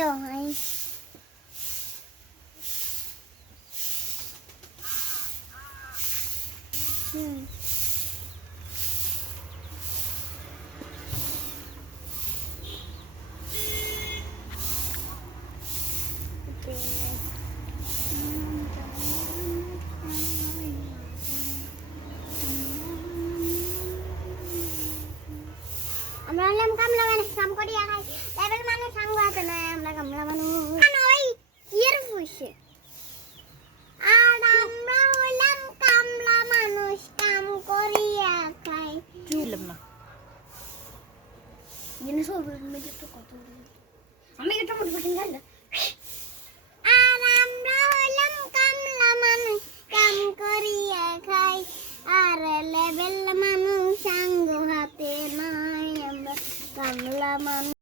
লো high আমরা হলাম কামলা মানুষ, কাম করিয়া খাই। লেভেল মানুষ সাঙ্গ আছে না, আমরা কামলা মানুষ ওই কিয়ের ফুসে। আর আমরা হলাম কামলা মানুষ, কাম করিয়া খাই। চুলম না জিনিস হবে মেজে তো কত আমি এটা মোটিভেশন গাইল। আর আমরা হলাম কামলা মানুষ, কাম করিয়া খাই। আর লেভেল মানুষ সাঙ্গ হাতে নাই, আমরা কামলা মানুষ।